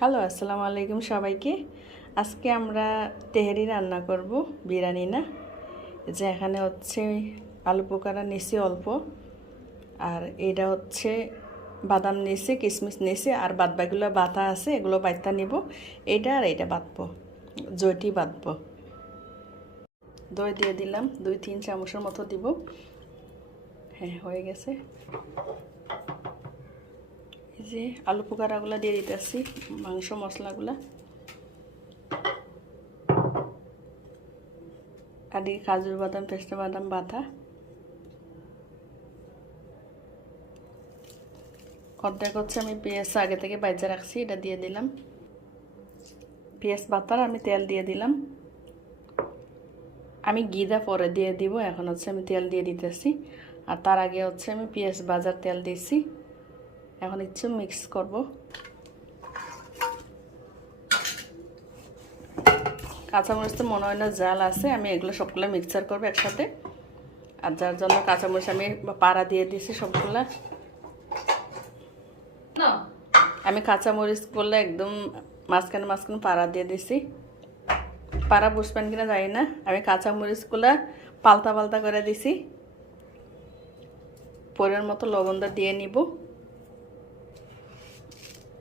Hello, আসসালামু আলাইকুম সবাইকে। আজকে আমরা তেহারি রান্না করব, বিরিয়ানি না? যে এখানে হচ্ছে আলু পোকারা নিছি অল্প, আর এটা হচ্ছে বাদাম নিছে কিশমিশ নিছে আর বাদ বাকিগুলো বাতা আছে, এগুলো বাইতা নিব। এটা আর এটা বাতবো জয়টি বাতবো দই দিয়ে দিলাম, দুই, তিন চামচের মতো দিব। হ্যাঁ হয়ে গেছে। যে আলু পোকারাগুলো দিয়ে দিতেছি, মাংস, মশলাগুলা। আর এই কাজু বাদাম, পেস্তা বাদাম বাটা অর্ধেক হচ্ছে আমি পেঁয়াজ আগে থেকে বাইজা রাখছি, এটা দিয়ে দিলাম। পেঁয়াজ বাতার আমি তেল দিয়ে দিলাম। আমি গিদা পরে দিয়ে দিব, এখন হচ্ছে আমি তেল দিয়ে দিতেছি। আর তার আগে হচ্ছে আমি পেঁয়াজ বাজার তেল দিয়েছি এখন একটু মিক্স করব। কাঁচামরিচ তো মনে হয় না জাল আছে আমি এগুলো সবগুলো মিক্সার করব একসাথে। আর যার জন্য কাঁচামরিচ আমি পাড়া দিয়ে দিয়েছি সবগুলা। আমি কাঁচামরিচ করলে একদম মাঝখানে মাঝখানে পাড়া দিয়ে দিছি পাড়া বুঝবেন কিনা জানি না আমি কাঁচামরিচগুলা পাল্টা পাল্টা করে দিছি পরের মতো লবণটা দিয়ে নিব।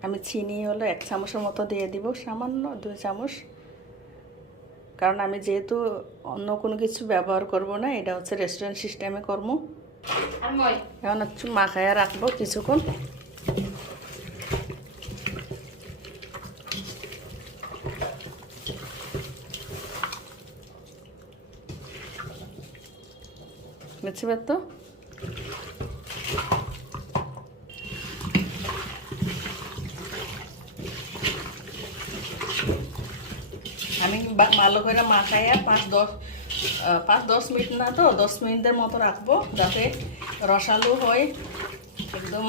আমি চিনি হলো এক চামচের মতো দিয়ে দিব সামান্য দুই চামচ। কারণ আমি যেহেতু অন্য কোনো কিছু ব্যবহার করব না এটা হচ্ছে রেস্টুরেন্ট সিস্টেমে করব। এখন হচ্ছে মাখায়া রাখব কিছুক্ষণ। বুঝতে পারতো ভালো করে মাখাইয়া পাঁচ দশ পাঁচ দশ মিনিট না তো, দশ মিনিটের মতো রাখব যাতে রসালো হয়। একদম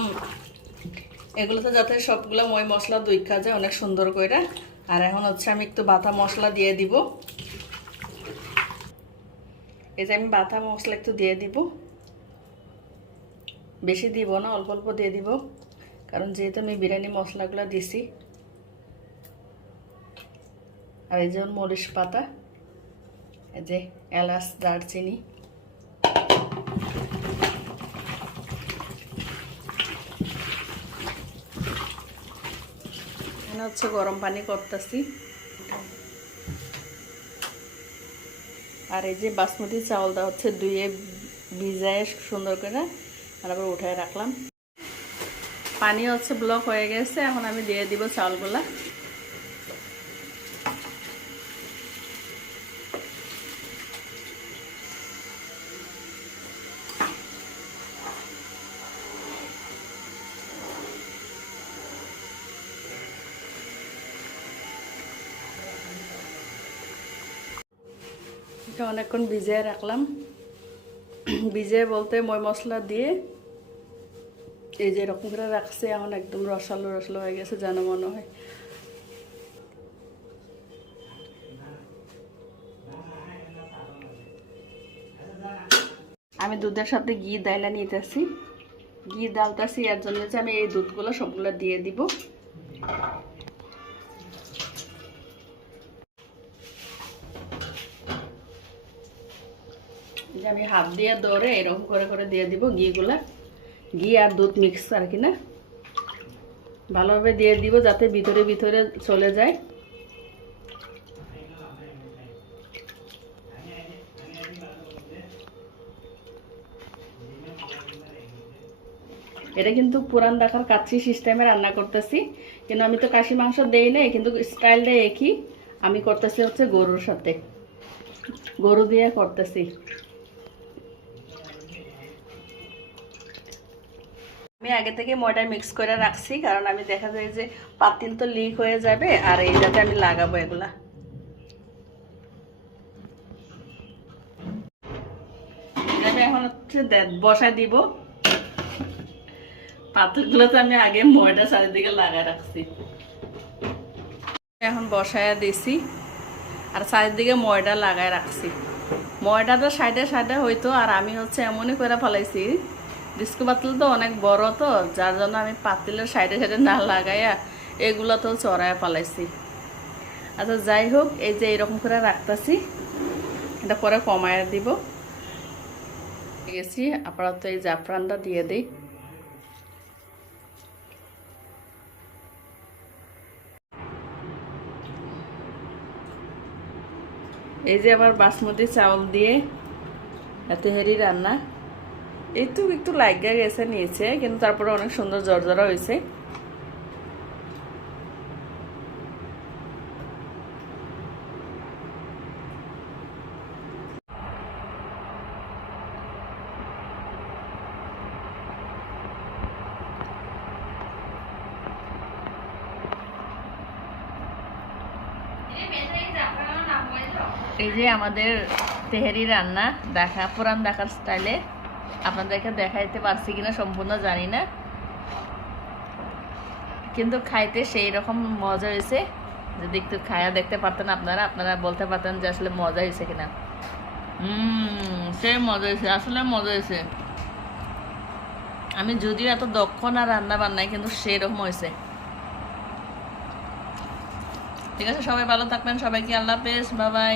এগুলোতে যাতে সবগুলো মই মশলা দইখা যায়, অনেক সুন্দর করে আর এখন হচ্ছে আমি একটু বাটা মশলা দিয়ে দিব। এই যে আমি বাটা মশলা একটু দিয়ে দিব। বেশি দিব না, অল্প অল্প দিয়ে দিব। কারণ যেহেতু আমি বিরিয়ানি মশলাগুলো দিছি আর এই যে মরিচ পাতা, এই যে এলাচ, দারচিনি। হচ্ছে গরম পানি করতেছি। আর এই যে বাসমতি চাউলটা হচ্ছে ধুয়ে ভিজায় সুন্দর করে আর আবার উঠায় রাখলাম। পানি হচ্ছে ব্লক হয়ে গেছে, এখন আমি দিয়ে দিব চাউলগুলা। অনেকক্ষণ ভিজিয়ে রাখলাম। ভিজিয়ে বলতে মই মশলা দিয়ে এই যে এরকম করে রাখছে, এখন একদম রসালো রসালো হয়ে গেছে যেন মনে হয়। আমি দুধের সাথে ঘি দাইলা নিতেছি। ঘি ডালতেছি এর জন্য যে আমি এই দুধগুলো সবগুলো দিয়ে দিব। যে আমি হাত দিয়ে ধরে এরকম করে করে দিয়ে দিব ঘিগুলা। ঘি আর দুধ মিক্স আর কি না? ভালোভাবে দিয়ে দিব যাতে ভিতরে ভিতরে চলে যায়। এটা কিন্তু পুরান ঢাকার কাচ্চি সিস্টেমে রান্না করতেছি। কিন্তু আমি তো কাশি মাংস দেই নাই, কিন্তু স্টাইলটা একই। আমি করতেছি হচ্ছে গরুর সাথে। গরু দিয়ে করতেছি। আমি আগে থেকে ময়দা মিক্স করে রাখছি, কারণ আমি দেখা যায় যে পাতিল তো লিক হয়ে যাবে, আর এইটাতে আমি লাগাবো এগুলা। এখন হচ্ছে বসায় দিব। পাতিলগুলোতে আমি আগে ময়দা চারিদিকে লাগায় রাখছি। এখন বসায় দিছি, আর চারিদিকে ময়দা লাগায় রাখছি। ময়দাটা সাইডে সাইডে হইতো, আর আমি হচ্ছে এমনই করে ফেলাইছি ডিস্কো পাতিল তো অনেক বড় তো, যার জন্য আমি পাতিলের সাইডে সাইডে না লাগাইয়া এগুলো তো চড়ায় পালাইছি। আচ্ছা যাই হোক, এই যে এরকম করে রাখতেছি। এটা পরে কমায় দিব। গেছি, আপাতত এই জাফরানটা দিয়ে দিই। এই যে আবার বাসমতি চাউল দিয়ে তেহেরি রান্না। তো একটু লাগিয়ে গেছে নিয়েছে কিন্তু তারপরে অনেক সুন্দর জর্জরা হয়েছে। এই যে আমাদের তেহেরি রান্না, দেখা, পুরান দেখার স্টাইলে আপনাদেরকে দেখাইতে পারছি কিনা সম্পূর্ণ জানি না। কিন্তু খাইতে সেই রকম মজা হয়েছে যদি একটু খায়া দেখতে পারতেন আপনারা আপনারা বলতে পারতেন যে আসলে মজা হয়েছে কিনা। সেই মজা হয়েছে আসলে মজা হয়েছে আমি যদিও এত দক্ষ না রান্না বান্নায়, কিন্তু সেরকম হয়েছে ঠিক আছে, সবাই ভালো থাকবেন, সবাইকে আল্লাহ হাফেজ বাবাই